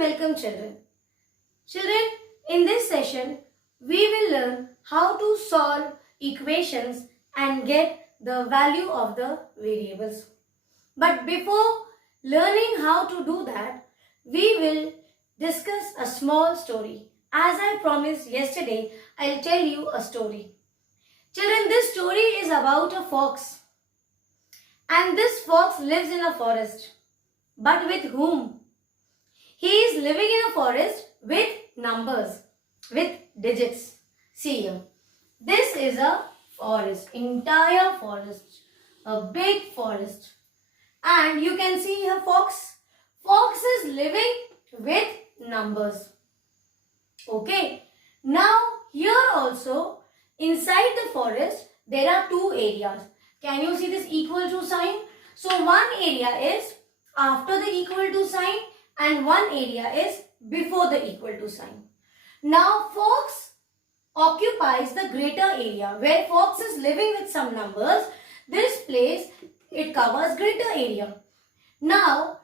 welcome children. Children, in this session, we will learn how to solve equations and get the value of the variables. But before learning how to do that, we will discuss a small story. As I promised yesterday, I'll tell you a story. Children, this story is about a fox. And this fox lives in a forest. But with whom? He is living in a forest with numbers, with digits. See here. This is a forest, entire forest, a big forest. And you can see here fox. Fox is living with numbers. Okay. Now here also inside the forest there are two areas. Can you see this equal to sign? So one area is after the equal to sign and one area is before the equal to sign. Now fox occupies the greater area where fox is living with some numbers. This place, it covers greater area. Now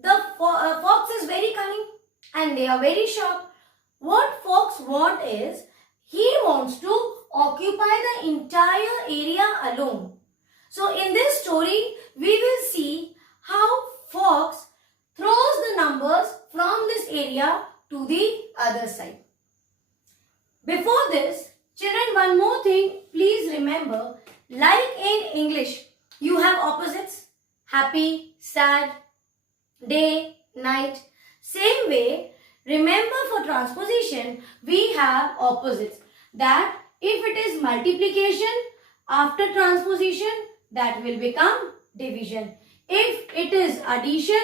the fox is very cunning and they are very sharp. What fox wants is he wants to occupy the entire area alone. So in this story we will see how fox throws the numbers from this area to the other side. Before this, children, one more thing, please remember, like in English, you have opposites, happy, sad, day, night. Same way, remember for transposition, we have opposites. That if it is multiplication, after transposition, that will become division. If it is addition,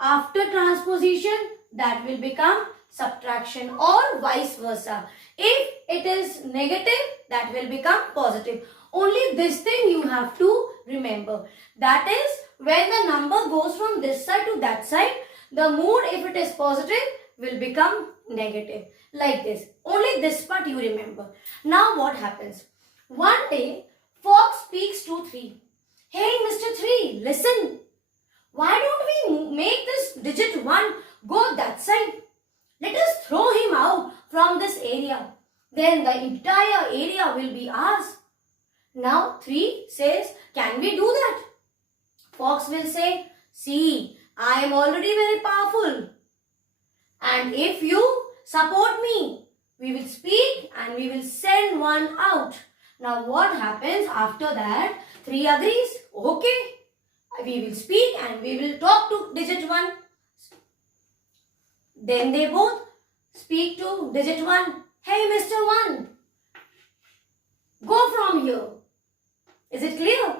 after transposition, that will become subtraction or vice versa. If it is negative, that will become positive. Only this thing you have to remember. That is when the number goes from this side to that side, the mood, if it is positive, will become negative. Like this. Only this part you remember. Now what happens? One day, fox speaks to 3. Hey Mr. 3, listen. Why don't we make this digit 1 go that side? Let us throw him out from this area. Then the entire area will be ours. Now 3 says, can we do that? Fox will say, see, I am already very powerful. And if you support me, we will speak and we will send one out. Now what happens after that? 3 agrees. Okay. We will speak and we will talk to digit 1. Then they both speak to digit 1. Hey Mr. 1, go from here. Is it clear?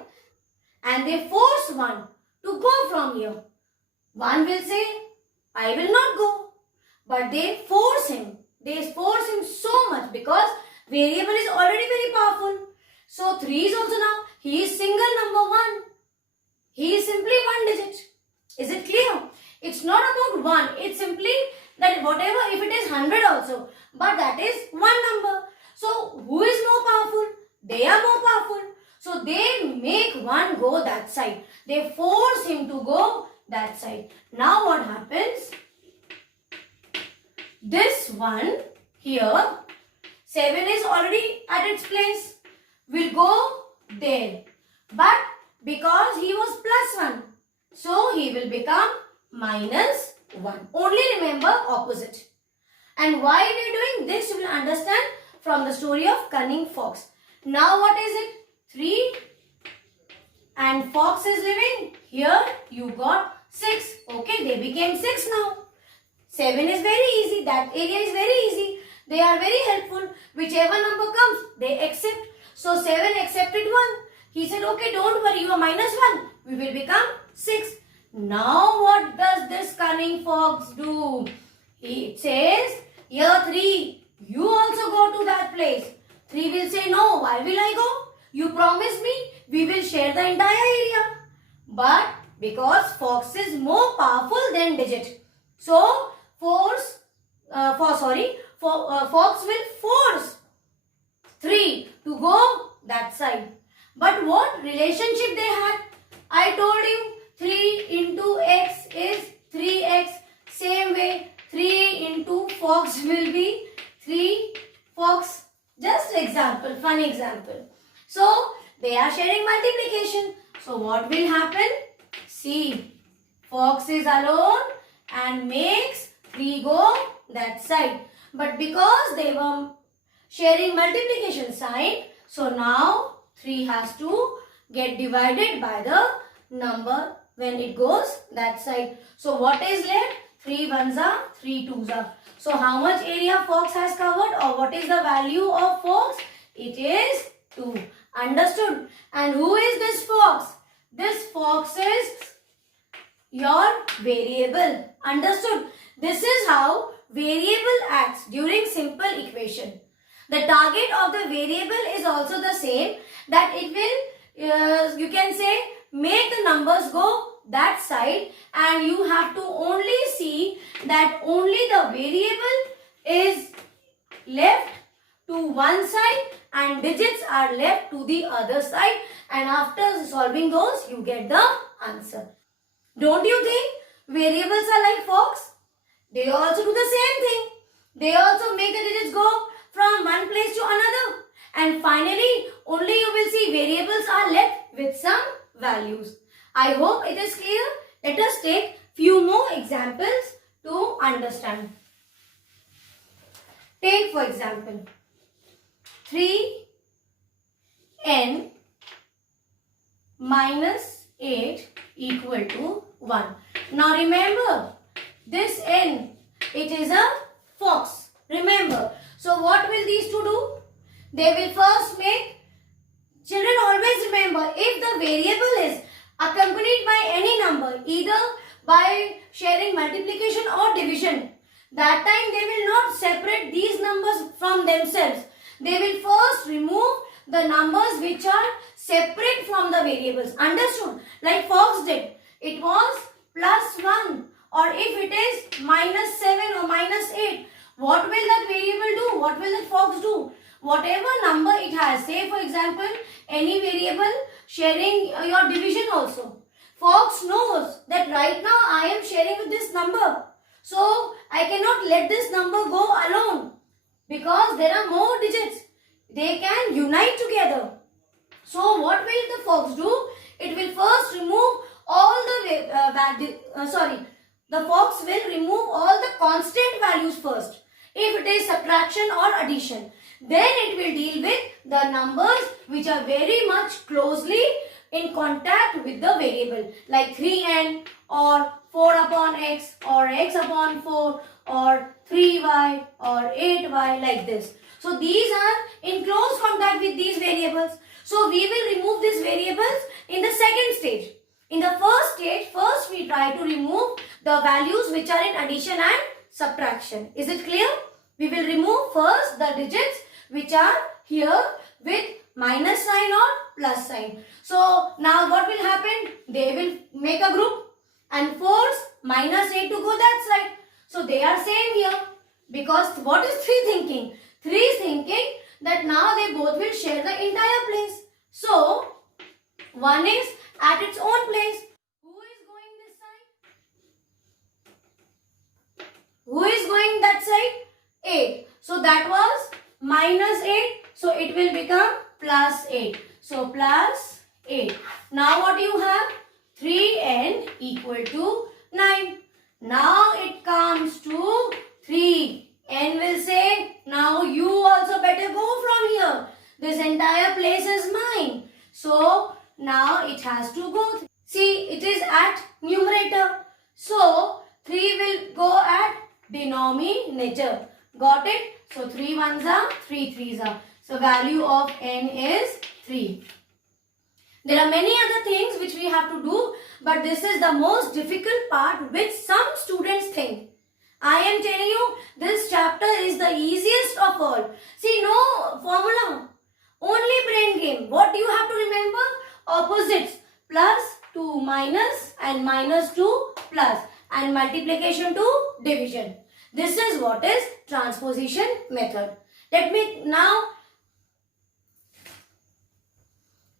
And they force 1 to go from here. 1 will say, I will not go. But they force him. They force him so much because variable is already very powerful. So 3 is also now. He is single number 1. He is simply 1 digit. Is it clear? It's not about 1. It's simply that whatever, if it is 100 also. But that is 1 number. So who is more powerful? They are more powerful. So they make 1 go that side. They force him to go that side. Now what happens? This one here, 7 is already at its place. Will go there. But because he was plus 1, so he will become minus 1. Only remember opposite. And why we are doing this, you will understand from the story of cunning fox. Now what is it? 3 and fox is living. Here you got 6. Okay, they became 6 now. 7 is very easy. That area is very easy. They are very helpful. Whichever number comes, they accept. So 7 accepted 1. He said, okay, don't worry, you are minus 1. We will become 6. Now what does this cunning fox do? He says, here 3, you also go to that place. 3 will say, no, why will I go? You promised me, we will share the entire area. But because fox is more powerful than digit. So fox will force 3 to go that side. But what relationship they had? I told you 3 into x is 3x. Same way one example. So they are sharing multiplication. So what will happen? See, Fox is alone and makes 3 go that side. But because they were sharing multiplication sign, so now 3 has to get divided by the number when it goes that side. So what is left? 3 ones are, 3 twos are. So how much area Fox has covered, or what is the value of Fox? It is 2. Understood? And who is this Fox? This Fox is your variable. Understood? This is how variable acts during simple equation. The target of the variable is also the same, that it will, you can say, make the numbers go that side, and you have to only see that only the variable is left to one side and digits are left to the other side, and after solving those you get the answer. Don't you think variables are like Fox? They also do the same thing. They also make the digits go from one place to another, and finally only you will see variables are left with some values. I hope it is clear. Let us take few more examples to understand. Take for example 3n minus 8 equal to 1. Now remember, this n, it is a Fox. Remember. So what will these two do? They will first make, children always remember, if the variable is accompanied by any number, either by sharing multiplication or division, that time they will not separate these numbers from themselves. They will first remove the numbers which are separate from the variables. Understood? Like Fox did. It was plus 1, or if it is minus 7 or minus 8. What will that variable do? What will that Fox do? Whatever number it has, say for example, any variable sharing your division also. Fox knows that right now I am sharing with this number. So I cannot let this number go alone, because there are more digits. They can unite together. So what will the Fox do? It will first remove all the, the Fox will remove all the constant values first. If it is subtraction or addition, then it will deal with the numbers which are very much closely in contact with the variable, like 3n or 4 upon x or x upon 4 or 3y or 8y, like this. So these are in close contact with these variables. So we will remove these variables in the second stage. In the first stage, first we try to remove the values which are in addition and subtraction. Is it clear? We will remove first the digits which are here with minus sign or plus sign. So now what will happen? They will make a group and force minus 8 to go that side. So they are same here, because what is 3 thinking? 3 is thinking that now they both will share the entire place. So 1 is at its own place. Who is going this side? Who is going that side? 8. So that was minus 8. So it will become plus 8. So plus 8. Now what you have? 3n equal to 9. Now it comes to 3. N will say, now you also better go from here. This entire place is mine. So now it has to go. See, it is at numerator. So 3 will go at denominator. Got it? So 3 ones are, 3 threes are. So value of n is 3. There are many other things which we have to do, but this is the most difficult part which some students think. I am telling you, this chapter is the easiest of all. See, no formula, only brain game. What do you have to remember? Opposites, plus to minus and minus to plus, and multiplication to division. This is what is transposition method.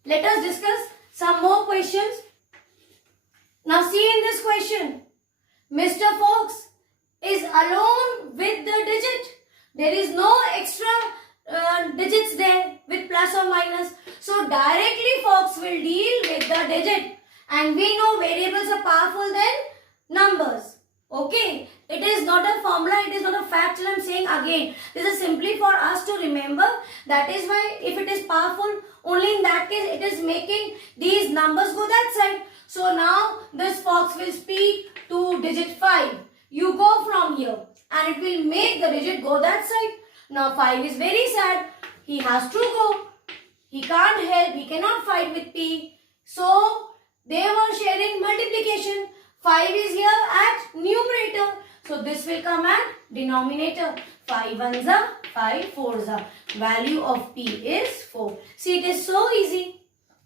Let us discuss some more questions. Now see in this question, Mr. Fox is alone with the digit. There is no extra digits there with plus or minus. So directly Fox will deal with the digit. And we know variables are powerful than numbers. Okay, it is not a formula, it is not a fact I am saying again. This is simply for us to remember. That is why if it is powerful, only in that case it is making these numbers go that side. So now this Fox will speak to digit 5. You go from here and it will make the digit go that side. Now 5 is very sad. He has to go. He can't help. He cannot fight with P. So they were sharing multiplication. 5 is here at numerator. So this will come at denominator. 5 ones are 5 fours are. Value of P is 4. See, it is so easy.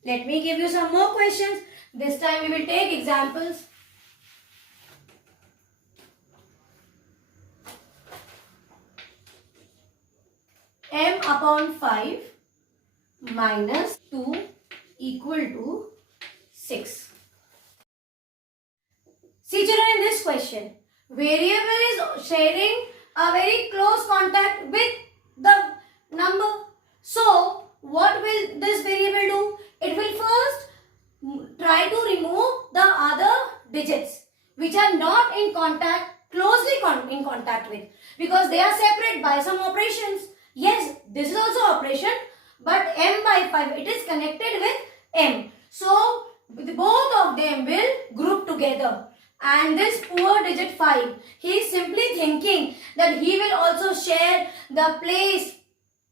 Let me give you some more questions. This time we will take examples. M upon 5 minus 2 equal to 6. See children, in this question, variable is sharing a very close contact with the number. So, what will this variable do? It will first try to remove the other digits which are not in contact, closely in contact with, because they are separate by some operations. Yes, this is also operation, but m by 5, it is connected with m. So, both of them will group together. And this poor digit 5, he is simply thinking that he will also share the place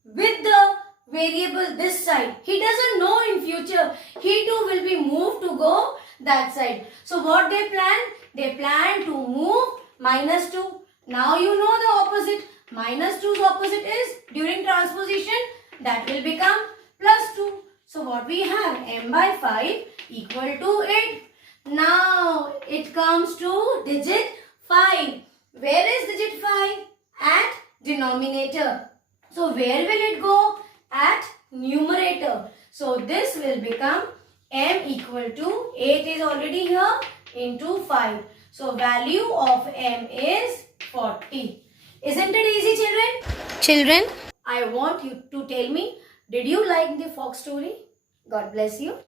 with the variable this side. He doesn't know in future, he too will be moved to go that side. So, what they plan? They plan to move minus 2. Now, you know the opposite. Minus 2's opposite is, during transposition, that will become plus 2. So, what we have? M by 5 equal to 8. Now, it comes to digit 5. Where is digit 5? At denominator. So, where will it go? At numerator. So, this will become M equal to 8 is already here into 5. So, value of M is 40. Isn't it easy, children? Children, I want you to tell me, did you like the Fox story? God bless you.